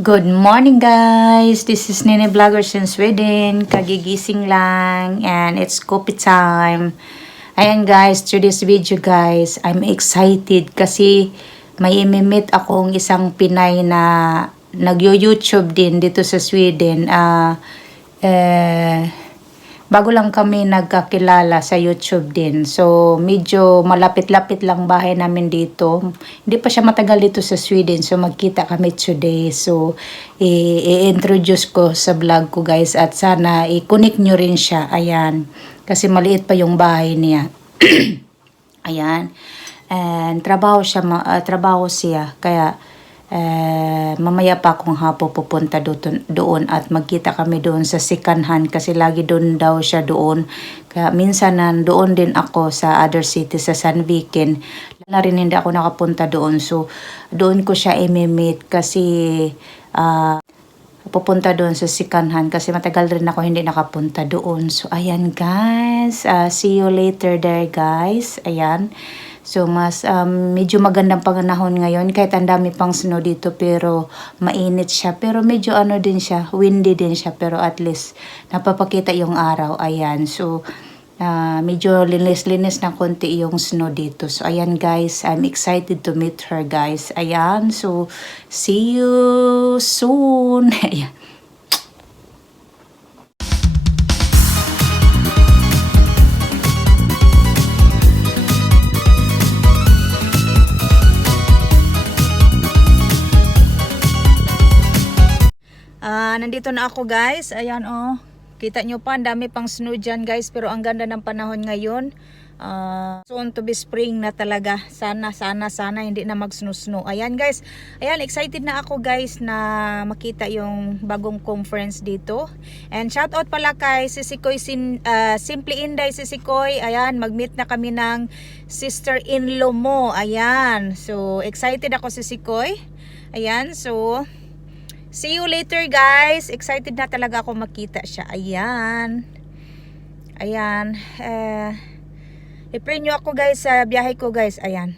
Good morning guys! This is Nene Vloggers in Sweden. Kagigising lang and it's coffee time. Ayan guys, to this video guys, I'm excited kasi may imimit akong isang Pinay na nag-YouTube din dito sa Sweden. Bago lang kami nagkakilala sa YouTube din. So, medyo malapit-lapit lang bahay namin dito. Hindi pa siya matagal dito sa Sweden. So, magkita kami today. So, i-introduce ko sa vlog ko guys. At sana i-connect nyo rin siya. Ayan. Kasi maliit pa yung bahay niya. Ayan. And trabaho siya. Kaya, mamaya pa akong hapo pupunta doon at magkita kami doon sa second hand kasi lagi doon daw siya doon. Kaya minsan nandoon din ako sa other city sa San Viken. Na rin hindi ako nakapunta doon. So doon ko siya i-meet kasi pupunta doon sa second hand kasi matagal rin ako hindi nakapunta doon. So ayan guys, see you later there guys. Ayan. So, medyo magandang panganahon ngayon. Kahit ang dami pang snow dito, pero mainit siya. Pero medyo ano din siya, windy din siya. Pero at least, napapakita yung araw. Ayan. So, medyo linis-linis na konti yung snow dito. So, ayan guys. I'm excited to meet her guys. Ayan. So, see you soon. Ayan. Nandito na ako guys. Ayan oh. Kita nyo pa, ang dami pang snow dyan guys. Pero ang ganda ng panahon ngayon. Soon to be spring na talaga. Sana hindi na mag-snow. Ayan guys. Ayan, excited na ako guys na makita yung bagong conference dito. And shout out pala kay Sisikoy Simply Inday Sisikoy. Ayan, mag-meet na kami ng sister-in-law mo. Ayan. So, excited ako Sisikoy. Ayan, so see you later guys. Excited na talaga ako makita siya. Ayan. Ayan. I-pray nyo ako guys sa biyahe ko guys. Ayan.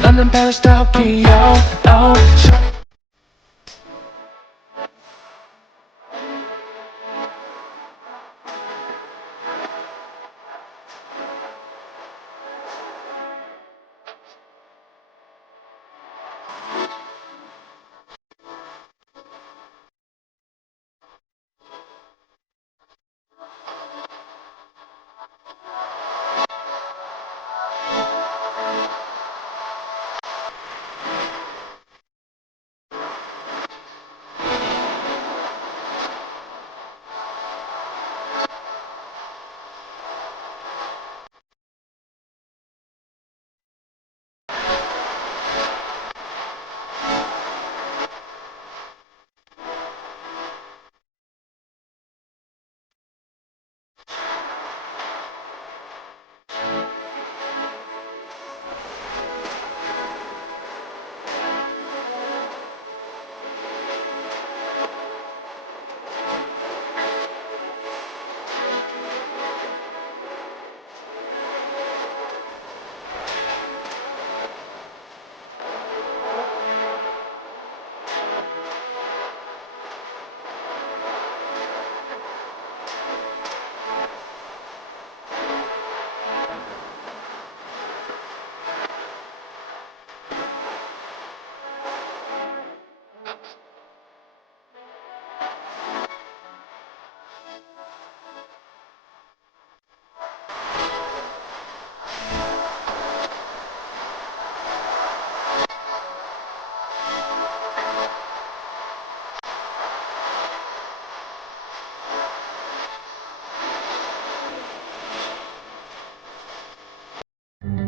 London, Paris, Tokyo. Oh,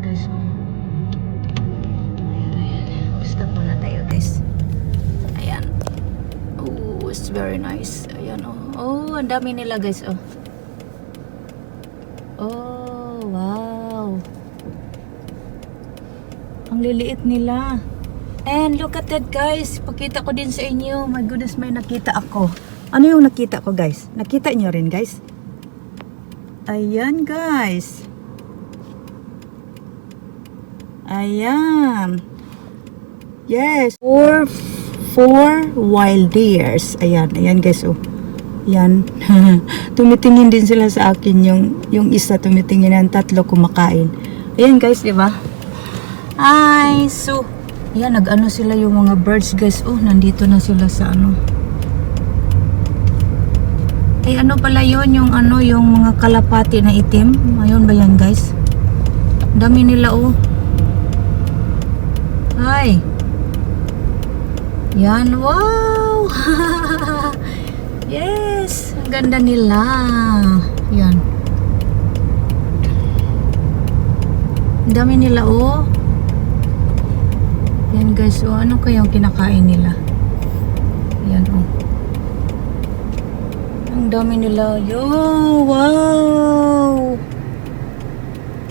Guys, stop muna tayo guys. Ayan. Oh, it's very nice. Ayan oh. Oh, ang dami nila guys oh. Oh, wow. Ang liliit nila. And look at that guys. Pakita ko din sa inyo. My goodness, may nakita ako. Ano yung nakita ko guys? Nakita nyo rin guys? Ayan guys. Ayan. Yes. Four wild deers. Ayan. Ayan guys oh. Yan. Tumitingin din sila sa akin. Yung isa tumitingin, ang tatlo kumakain. Ayan guys, di ba? Ay, so yan, nag-ano sila yung mga birds guys. Oh, nandito na sila sa ano. Eh, ano pala yun? Yung ano, yung mga kalapati na itim. Ayun ba yan guys? Dami nila oh. Ay. Yan, wow. Yes, ang ganda nila. Yan. Ang dami nila oh. Yan guys, oh, ano kayang kinakain nila? Yan oh. Ang dami nila. Yo, wow.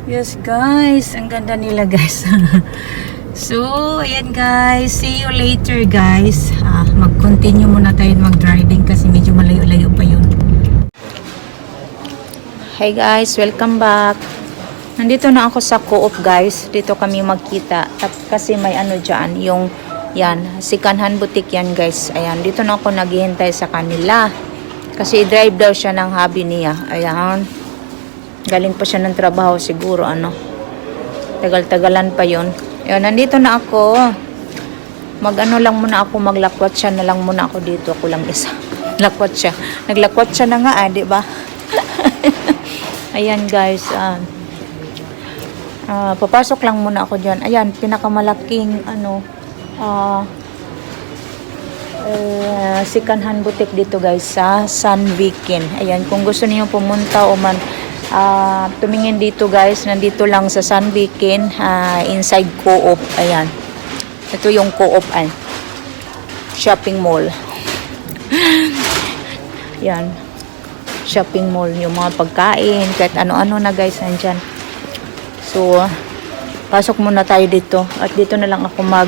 Yes guys, ang ganda nila guys. So, ayan guys. See you later guys. Mag-continue muna tayo mag-driving kasi medyo malayo-layo pa yun. Hey guys, welcome back. Nandito na ako sa Co-op guys. Dito kami magkita. Kasi may ano dyan, yung yan, sikanhan boutique yan guys. Ayan, dito na ako naghihintay sa kanila. Kasi drive daw siya ng hobby niya. Ayan. Galing pa siya ng trabaho siguro ano. Tagal-tagalan pa yun. Ayan, nandito na ako. Mag-ano lang muna ako, maglakwat siya na lang muna ako dito. Ako lang isa. Lakwat siya. Naglakwat siya na nga, di ba? Ayan guys. Papasok lang muna ako dyan. Ayan, pinakamalaking ano, sikanhan boutique dito guys sa San Vikin. Ayan, kung gusto niyo pumunta o man tumingin dito guys, nandito lang sa San Vikin, inside Co-op. Ayan, ito yung Co-op shopping mall. Yan, shopping mall, yung mga pagkain, kahit ano-ano na guys nandyan. So pasok muna tayo dito at dito na lang ako mag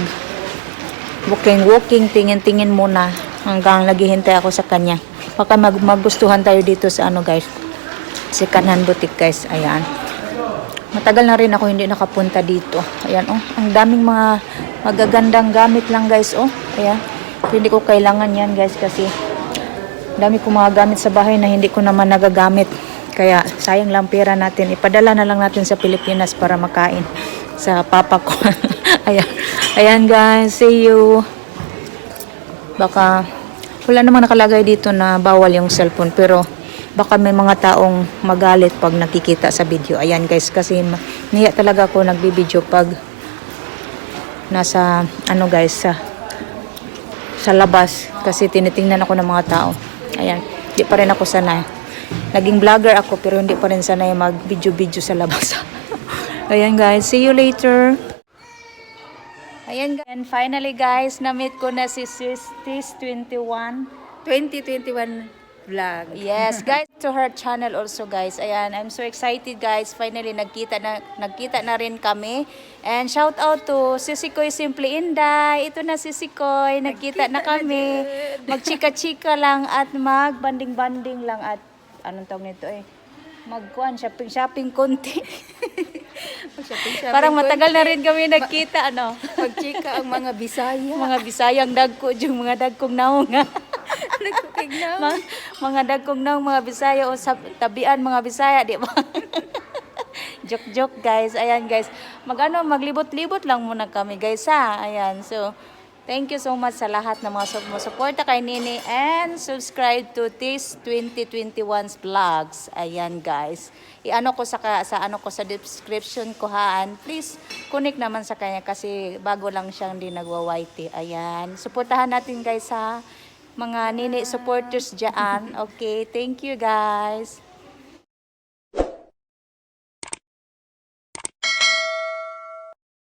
walking, tingin-tingin muna hanggang naghihintay ako sa kanya. Baka magustuhan tayo dito sa ano guys, sikanhan boutique guys. Ayan. Matagal na rin ako hindi nakapunta dito. Ayan, oh. Ang daming mga magagandang gamit lang, guys, oh. Ayan. Hindi ko kailangan yan, guys, kasi dami ko mga gamit sa bahay na hindi ko naman nagagamit. Kaya, sayang lang pera natin. Ipadala na lang natin sa Pilipinas para makain sa papa ko. Ayan. Ayan, guys. See you. Baka, wala namang nakalagay dito na bawal yung cellphone. Pero, baka may mga taong magalit pag nakikita sa video. Ayan, guys. Kasi, niya talaga ako nagbibideo pag nasa, ano, guys, sa labas. Kasi, tinitingnan ako ng mga tao. Ayan. Hindi pa rin ako sanay. Naging vlogger ako pero hindi pa rin sanay mag-video-video sa labas. Ayan, guys. See you later. Ayan, guys. And finally, guys, na-meet ko na si Sis 21. 2021 vlog. Yes, guys, to her channel also, guys. Ayan, I'm so excited, guys. Finally, nagkita na rin kami. And shout out to Sisikoy Simple Inday. Ito na Sisikoy, nagkita na kami. Magchika-chika lang at magbanding-banding lang at anong tawag nito magkuhan, shopping konti. Parang matagal na rin kami nagkita, ano? Pagchika ang mga Bisaya. Mga Bisayang dagko, yung mga dagkong naong. Mga dagkong naong, mga Bisaya o sa tabian mga Bisaya, di ba? Joke guys. Ayan, guys. Maglibot-libot lang muna kami, guys, ha. Ayan. So, thank you so much sa lahat ng mga sumusuporta kay Nini and subscribe to this 2021's vlogs. Ayan, guys. I-ano ko sa description ko haan. Please connect naman sa kanya kasi bago lang siyang hindi nagwa-YT. Ayan. Suportahan natin, guys, ha. Mga Nini supporters diyan. Okay, thank you, guys.